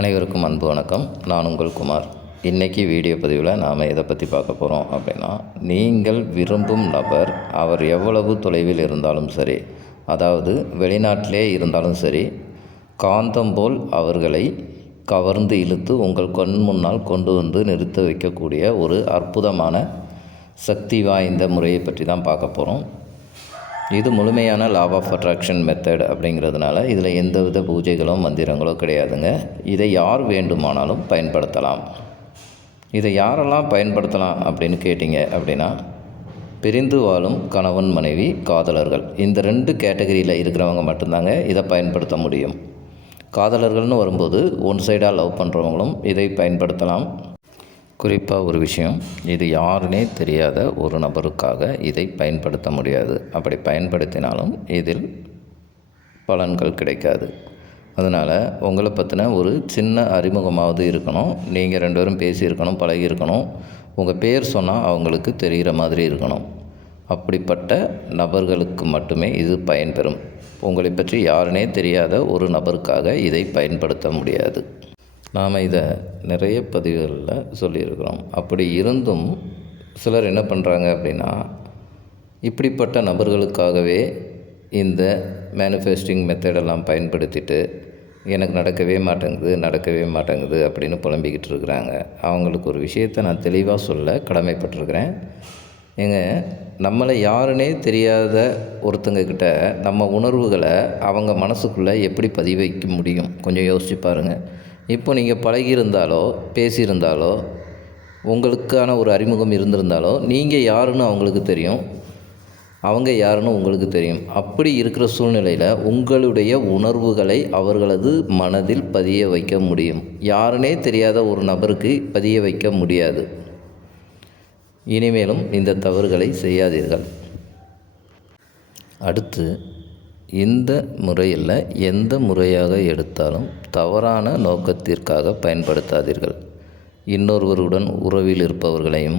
அனைவருக்கும் அன்பு வணக்கம். நான் உங்கள் குமார். இன்றைக்கி வீடியோ பதிவில் நாம் எதை பற்றி பார்க்க போகிறோம் அப்படின்னா, நீங்கள் விரும்பும் நபர் அவர் எவ்வளவு தொலைவில் இருந்தாலும் சரி, அதாவது வெளிநாட்டிலே இருந்தாலும் சரி, காந்தம் போல் அவர்களை கவர்ந்து இழுத்து உங்கள் கண் முன்னால் கொண்டு வந்து நிறுத்த வைக்கக்கூடிய ஒரு அற்புதமான சக்தி வாய்ந்த முறையை பற்றி தான் பார்க்க போகிறோம். இது முழுமையான லா ஆஃப் அட்ராக்ஷன் மெத்தட் அப்படிங்கிறதுனால இதில் எந்தவித பூஜைகளோ மந்திரங்களோ கிடையாதுங்க. இதை யார் வேண்டுமானாலும் பயன்படுத்தலாம். இதை யாரெல்லாம் பயன்படுத்தலாம் அப்படின்னு கேட்டிங்க அப்படின்னா, பிரிந்து வாழும் கணவன் மனைவி காதலர்கள், இந்த 2 கேட்டகரியில் இருக்கிறவங்க மட்டும்தாங்க இதை பயன்படுத்த முடியும். காதலர்கள்னு வரும்போது ஒன் சைடாக லவ் பண்ணுறவங்களும் இதை பயன்படுத்தலாம். குறிப்பாக ஒரு விஷயம், இது யாருன்னே தெரியாத ஒரு நபருக்காக இதை பயன்படுத்த முடியாது. அப்படி பயன்படுத்தினாலும் இதில் பலன்கள் கிடைக்காது. அதனால் உங்களை பற்றின ஒரு சின்ன அறிமுகமாவது இருக்கணும். நீங்கள் 2 பேரும் பேசியிருக்கணும், பழகியிருக்கணும். உங்கள் பேர் சொன்னால் அவங்களுக்கு தெரிகிற மாதிரி இருக்கணும். அப்படிப்பட்ட நபர்களுக்கு மட்டுமே இது பயன்பெறும். உங்களை பற்றி யாருன்னே தெரியாத ஒரு நபருக்காக இதை பயன்படுத்த முடியாது. நாம் இதை நிறைய பதிவுகளில் சொல்லியிருக்கிறோம். அப்படி இருந்தும் சிலர் என்ன பண்ணுறாங்க அப்படின்னா, இப்படிப்பட்ட நபர்களுக்காகவே இந்த மேனிஃபெஸ்டிங் மெத்தடெல்லாம் பயன்படுத்திட்டு எனக்கு நடக்கவே மாட்டேங்குது அப்படின்னு புலம்பிக்கிட்டு இருக்கிறாங்க. அவங்களுக்கு ஒரு விஷயத்தை நான் தெளிவாக சொல்ல கடமைப்பட்டிருக்கிறேன். நம்மளை யாருன்னே தெரியாத ஒருத்தங்கக்கிட்ட நம்ம உணர்வுகளை அவங்க மனசுக்குள்ளே எப்படி பதிவு வைக்க முடியும்? கொஞ்சம் யோசிச்சு பாருங்கள். இப்போ நீங்கள் பழகியிருந்தாலோ பேசியிருந்தாலோ உங்களுக்கான ஒரு அறிமுகம் இருந்திருந்தாலோ நீங்கள் யாருன்னு அவங்களுக்கு தெரியும், அவங்க யாருன்னு உங்களுக்கு தெரியும். அப்படி இருக்கிற சூழ்நிலையில் உங்களுடைய உணர்வுகளை அவர்களது மனதில் பதிய வைக்க முடியும். யாருன்னே தெரியாத ஒரு நபருக்கு பதிய வைக்க முடியாது. இனிமேலும் இந்த தவறுகளை செய்யாதீர்கள். அடுத்து, இந்த முறையில் எந்த முறையாக எடுத்தாலும் தவறான நோக்கத்திற்காக பயன்படுத்தாதீர்கள். இன்னொருவருடன் உறவில் இருப்பவர்களையும்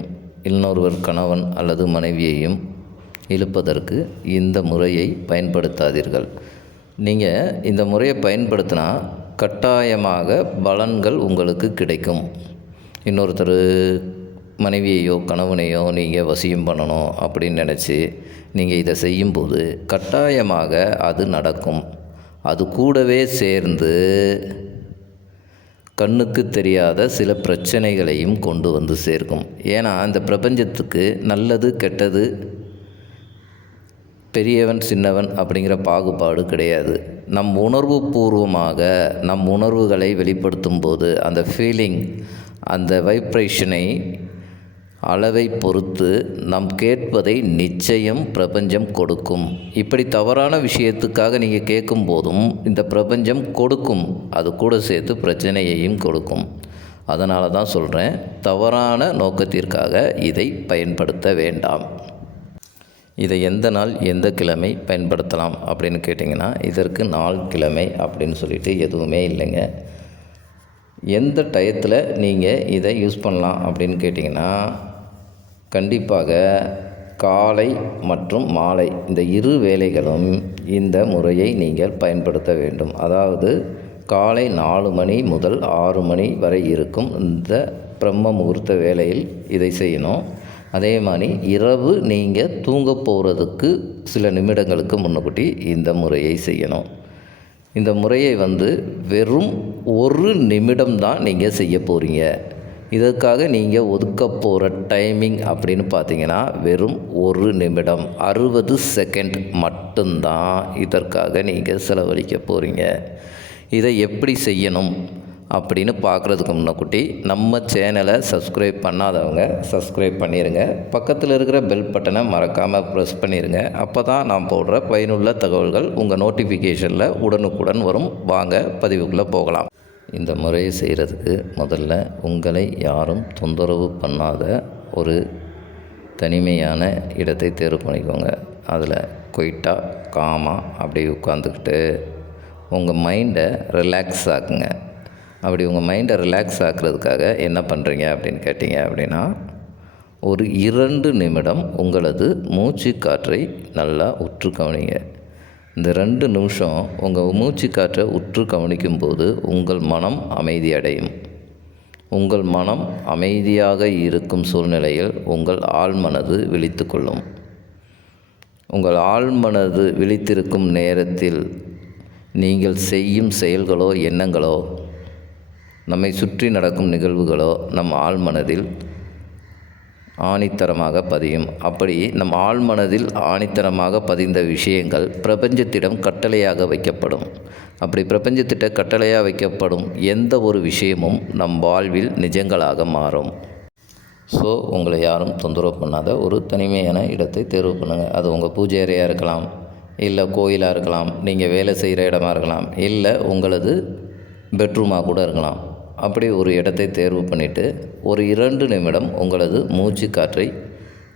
இன்னொருவர் கணவன் அல்லது மனைவியையும் இழுப்பதற்கு இந்த முறையை பயன்படுத்தாதீர்கள். நீங்கள் இந்த முறையை பயன்படுத்தினா கட்டாயமாக பலன்கள் உங்களுக்கு கிடைக்கும். இன்னொருத்தர் மனைவியையோ கணவனையோ நீங்கள் வசியம் பண்ணணும் அப்படின்னு நினச்சி நீங்கள் இதை செய்யும்போது கட்டாயமாக அது நடக்கும். அது கூடவே சேர்ந்து கண்ணுக்கு தெரியாத சில பிரச்சனைகளையும் கொண்டு வந்து சேர்க்கும். ஏன்னா இந்த பிரபஞ்சத்துக்கு நல்லது கெட்டது, பெரியவன் சின்னவன் அப்படிங்கிற பாகுபாடு கிடையாது. நம் உணர்வு பூர்வமாக நம் உணர்வுகளை வெளிப்படுத்தும் போது அந்த ஃபீலிங், அந்த வைப்ரேஷனை அளவை பொறுத்து நாம் கேட்பதை நிச்சயம் பிரபஞ்சம் கொடுக்கும். இப்படி தவறான விஷயத்துக்காக நீங்கள் கேட்கும் போதும் இந்த பிரபஞ்சம் கொடுக்கும். அது கூட சேர்த்து பிரச்சனையையும் கொடுக்கும். அதனால தான் சொல்கிறேன், தவறான நோக்கத்திற்காக இதை பயன்படுத்த வேண்டாம். இதை எந்த நாள் எந்த கிழமை பயன்படுத்தலாம் அப்படின்னு கேட்டிங்கன்னா, இதற்கு நாள் கிழமை அப்படின்னு சொல்லிட்டு எதுவுமே இல்லைங்க. எந்த டயத்தில் நீங்கள் இதை யூஸ் பண்ணலாம் அப்படின்னு கேட்டிங்கன்னா, கண்டிப்பாக காலை மற்றும் மாலை இந்த 2 வேளைகளும் இந்த முறையை நீங்கள் பயன்படுத்த வேண்டும். அதாவது காலை 4 மணி முதல் 6 மணி வரை இருக்கும் இந்த பிரம்ம முகூர்த்த வேளையில் இதை செய்யணும். அதே மாதிரி இரவு நீங்கள் தூங்க போகிறதுக்கு சில நிமிடங்களுக்கு முன்னுக்கூட்டி இந்த முறையை செய்யணும். இந்த முறையை வெறும் 1 நிமிடம் தான் நீங்கள் செய்ய போகிறீங்க. இதற்காக நீங்கள் ஒதுக்க போகிற டைமிங் அப்படின்னு பார்த்தீங்கன்னா வெறும் 1 நிமிடம் 60 செகண்ட் மட்டும்தான் இதற்காக நீங்கள் செலவழிக்க போகிறீங்க. இதை எப்படி செய்யணும் அப்படின்னு பார்க்குறதுக்கு முன்னக்கூட்டி நம்ம சேனலை சப்ஸ்கிரைப் பண்ணாதவங்க சப்ஸ்கிரைப் பண்ணிடுங்க. பக்கத்தில் இருக்கிற பெல் பட்டனை மறக்காமல் ப்ரெஸ் பண்ணிடுங்க. அப்போ தான் நான் போடுற பயனுள்ள தகவல்கள் உங்கள் நோட்டிஃபிகேஷனில் உடனுக்குடன் வரும். வாங்க பதிவுக்குள்ளே போகலாம். இந்த முறையை செய்கிறதுக்கு முதல்ல உங்களை யாரும் தொந்தரவு பண்ணாத ஒரு தனிமையான இடத்தை தேர்வு பண்ணிக்கோங்க. அதில் குயிட்டாக காமாக அப்படியே உட்காந்துக்கிட்டு உங்கள் மைண்டை ரிலாக்ஸ் ஆக்குங்க. அப்படி உங்கள் மைண்டை ரிலாக்ஸ் ஆக்குறதுக்காக என்ன பண்ணுறீங்க அப்படின்னு கேட்டிங்க அப்படின்னா, ஒரு 2 நிமிடம் உங்களது மூச்சு காற்றை நல்லா உற்று கவனிங்க. இந்த 2 நிமிஷம் உங்கள் மூச்சு காற்றை உற்று கவனிக்கும்போது உங்கள் மனம் அமைதியடையும். உங்கள் மனம் அமைதியாக இருக்கும் சூழ்நிலையில் உங்கள் ஆழ்மனது விழித்து கொள்ளும். உங்கள் ஆழ்மனது விழித்திருக்கும் நேரத்தில் நீங்கள் செய்யும் செயல்களோ எண்ணங்களோ நம்மை சுற்றி நடக்கும் நிகழ்வுகளோ நம் ஆழ்மனதில் ஆணித்தரமாக பதியும். அப்படி நம் ஆழ்மனதில் ஆணித்தரமாக பதிந்த விஷயங்கள் பிரபஞ்சத்திடம் கட்டளையாக வைக்கப்படும். அப்படி பிரபஞ்சத்திட்ட கட்டளையாக வைக்கப்படும் எந்த ஒரு விஷயமும் நம் வாழ்வில் நிஜங்களாக மாறும். ஸோ உங்களை யாரும் தொந்தரவு பண்ணாத ஒரு தனிமையான இடத்தை தேர்வு பண்ணுங்கள். அது உங்கள் பூஜை அறையாக இருக்கலாம், இல்லை கோயிலாக இருக்கலாம், நீங்கள் வேலை செய்கிற இடமா இருக்கலாம், இல்லை உங்களது பெட்ரூமாக கூட இருக்கலாம். அப்படி ஒரு இடத்தை தேர்வு பண்ணிவிட்டு ஒரு 2 நிமிடம் உங்களது மூச்சு காற்றை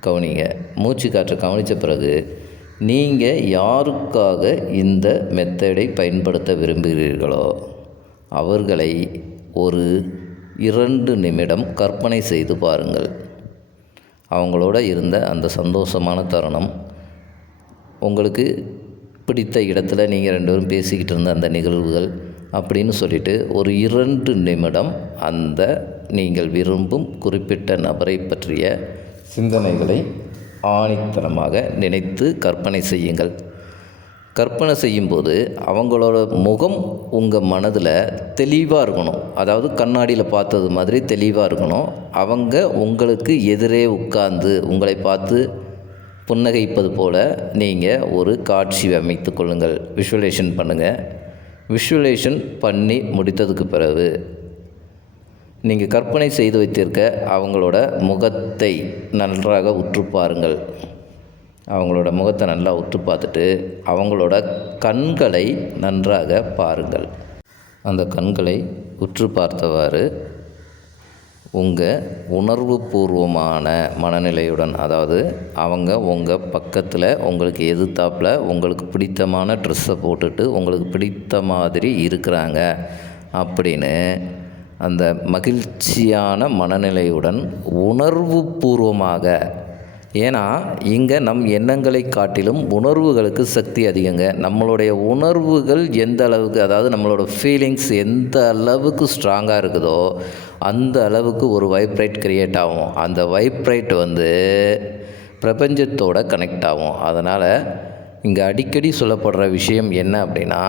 கவனிங்க. மூச்சு காற்றை கவனித்த பிறகு நீங்கள் யாருக்காக இந்த மெத்தடை பயன்படுத்த விரும்புகிறீர்களோ அவர்களை ஒரு 2 நிமிடம் கற்பனை செய்து பாருங்கள். அவங்களோட இருந்த அந்த சந்தோஷமான தருணம், உங்களுக்கு பிடித்த இடத்துல நீங்கள் 2 பேரும் பேசிக்கிட்டு இருந்த அந்த நிகழ்வுகள் அப்படின்னு சொல்லிவிட்டு ஒரு 2 நிமிடம் அந்த நீங்கள் விரும்பும் குறிப்பிட்ட நபரை பற்றிய சிந்தனைகளை ஆணித்தரமாக நினைத்து கற்பனை செய்யுங்கள். கற்பனை செய்யும்போது அவங்களோட முகம் உங்கள் மனதில் தெளிவாக இருக்கணும். அதாவது கண்ணாடியில் பார்த்தது மாதிரி தெளிவாக இருக்கணும். அவங்க உங்களுக்கு எதிரே உட்கார்ந்து உங்களை பார்த்து புன்னகைப்பது போல் நீங்கள் ஒரு காட்சி அமைத்து கொள்ளுங்கள். விஷுவலைசேஷன் பண்ணுங்கள். விஷுவலைசேஷன் பண்ணி முடித்ததுக்கு பிறகு நீங்கள் கற்பனை செய்து வைத்திருக்க அவங்களோட முகத்தை நன்றாக உற்று பாருங்கள். அவங்களோட முகத்தை நல்லா உற்று பார்த்துட்டு அவங்களோட கண்களை நன்றாக பாருங்கள். அந்த கண்களை உற்று பார்த்தவாறு உங்கள் உணர்வுபூர்வமான மனநிலையுடன், அதாவது அவங்க உங்கள் பக்கத்தில் உங்களுக்கு எதிர்த்தாப்பில் உங்களுக்கு பிடித்தமான ட்ரெஸ்ஸை போட்டுட்டு உங்களுக்கு பிடித்த மாதிரி இருக்கிறாங்க அப்படின்னு அந்த மகிழ்ச்சியான மனநிலையுடன் உணர்வுபூர்வமாக, ஏன்னா இங்கே நம் எண்ணங்களை காட்டிலும் உணர்வுகளுக்கு சக்தி அதிகங்க. நம்மளுடைய உணர்வுகள் எந்த அளவுக்கு, அதாவது நம்மளோட ஃபீலிங்ஸ் எந்த அளவுக்கு ஸ்ட்ராங்காக இருக்குதோ அந்த அளவுக்கு ஒரு வைப்ரேட் க்ரியேட் ஆகும். அந்த வைப்ரேட் பிரபஞ்சத்தோட கனெக்ட் ஆகும். அதனால் இங்கே அடிக்கடி சொல்லப்படுற விஷயம் என்ன அப்படின்னா,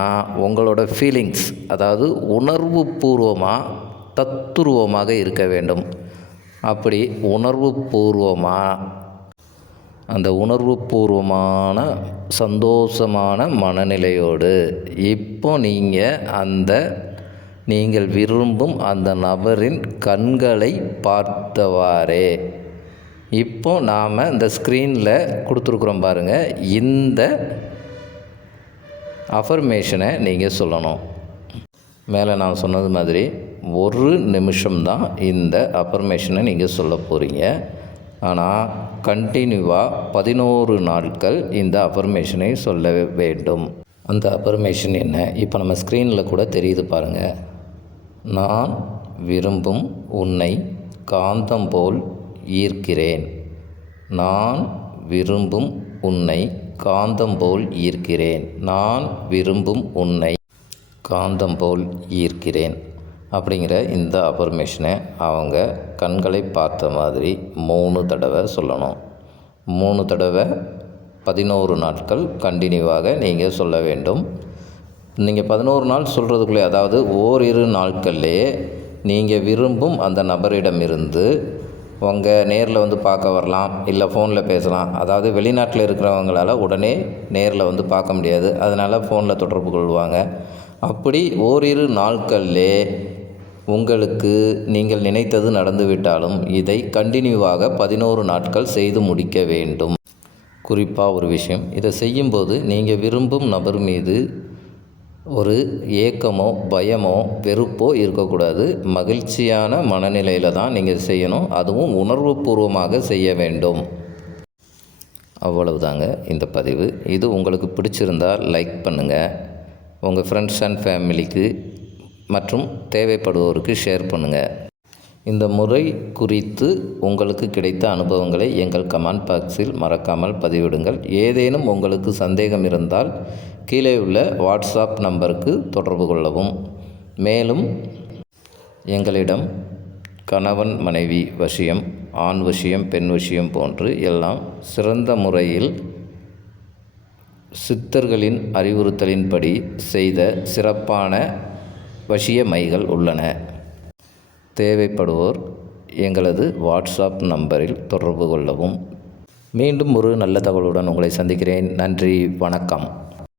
உங்களோட ஃபீலிங்ஸ், அதாவது உணர்வு பூர்வமாக தத்துருவமாக இருக்க வேண்டும். அப்படி உணர்வு பூர்வமாக, அந்த உணர்வு பூர்வமான சந்தோஷமான மனநிலையோடு இப்போ நீங்கள் விரும்பும் அந்த நபரின் கண்களை பார்த்தவாறே இப்போ நாம் இந்த ஸ்க்ரீனில் கொடுத்துருக்குறோம் பாருங்கள். இந்த அஃபர்மேஷனை நீங்கள் சொல்லணும். மேலே நான் சொன்னது மாதிரி 1 நிமிஷம்தான் இந்த அஃபர்மேஷனை நீங்கள் சொல்ல போகிறீங்க. ஆனால் கண்டினியூவாக 11 நாட்கள் இந்த அஃபர்மேஷனை சொல்ல வேண்டும். அந்த அஃபர்மேஷன் என்ன, இப்போ நம்ம ஸ்க்ரீனில் கூட தெரியுது பாருங்கள். நான் விரும்பும் உன்னை காந்தம் போல் ஈர்க்கிறேன். நான் விரும்பும் உன்னை காந்தம் போல் ஈர்க்கிறேன். நான் விரும்பும் உன்னை காந்தம் போல் ஈர்க்கிறேன் அப்படிங்கிற இந்த அஃபர்மேஷனை அவங்க கண்களை பார்த்த மாதிரி 3 தடவை சொல்லணும். 3 தடவை 11 நாட்கள் கண்டினியூவாக நீங்கள் சொல்ல வேண்டும். நீங்கள் 11 நாள் சொல்கிறதுக்குள்ளே, அதாவது ஓரிரு நாட்கள்லேயே நீங்கள் விரும்பும் அந்த நபரிடமிருந்து உங்கள் நேரில் வந்து பார்க்க வரலாம், இல்லை ஃபோனில் பேசலாம். அதாவது வெளிநாட்டில் இருக்கிறவங்களால உடனே நேரில் வந்து பார்க்க முடியாது, அதனால் ஃபோனில் தொடர்பு கொள்வாங்க. அப்படி ஓரிரு நாட்கள்லே உங்களுக்கு நீங்கள் நினைத்தது நடந்துவிட்டாலும் இதை கண்டினியூவாக 11 நாட்கள் செய்து முடிக்க வேண்டும். குறிப்பாக ஒரு விஷயம், இதை செய்யும்போது நீங்கள் விரும்பும் நபர் மீது ஒரு ஏக்கமோ பயமோ வெறுப்போ இருக்கக்கூடாது. மகிழ்ச்சியான மனநிலையில் தான் நீங்கள் செய்யணும். அதுவும் உணர்வுபூர்வமாக செய்ய வேண்டும். அவ்வளவுதாங்க இந்த பதிவு. இது உங்களுக்கு பிடிச்சிருந்தால் லைக் பண்ணுங்கள். உங்கள் ஃப்ரெண்ட்ஸ் அண்ட் ஃபேமிலிக்கு மற்றும் தேவைப்படுவோருக்கு ஷேர் பண்ணுங்கள். இந்த முறை குறித்து உங்களுக்கு கிடைத்த அனுபவங்களை எங்கள் கமெண்ட் பாக்ஸில் மறக்காமல் பதிவிடுங்கள். ஏதேனும் உங்களுக்கு சந்தேகம் இருந்தால் கீழே உள்ள வாட்ஸ்அப் நம்பருக்கு தொடர்பு கொள்ளவும். மேலும் எங்களிடம் கணவன் மனைவி வசியம், ஆண் வசியம், பெண் வசியம் போன்று எல்லாம் சிறந்த முறையில் சித்தர்களின் அறிவுறுத்தலின்படி செய்த சிறப்பான வசிய மைகள் உள்ளன. தேவைப்படுவோர் எங்களது வாட்ஸ்அப் நம்பரில் தொடர்பு கொள்ளவும். மீண்டும் ஒரு நல்ல தகவலுடன் உங்களை சந்திக்கிறேன். நன்றி, வணக்கம்.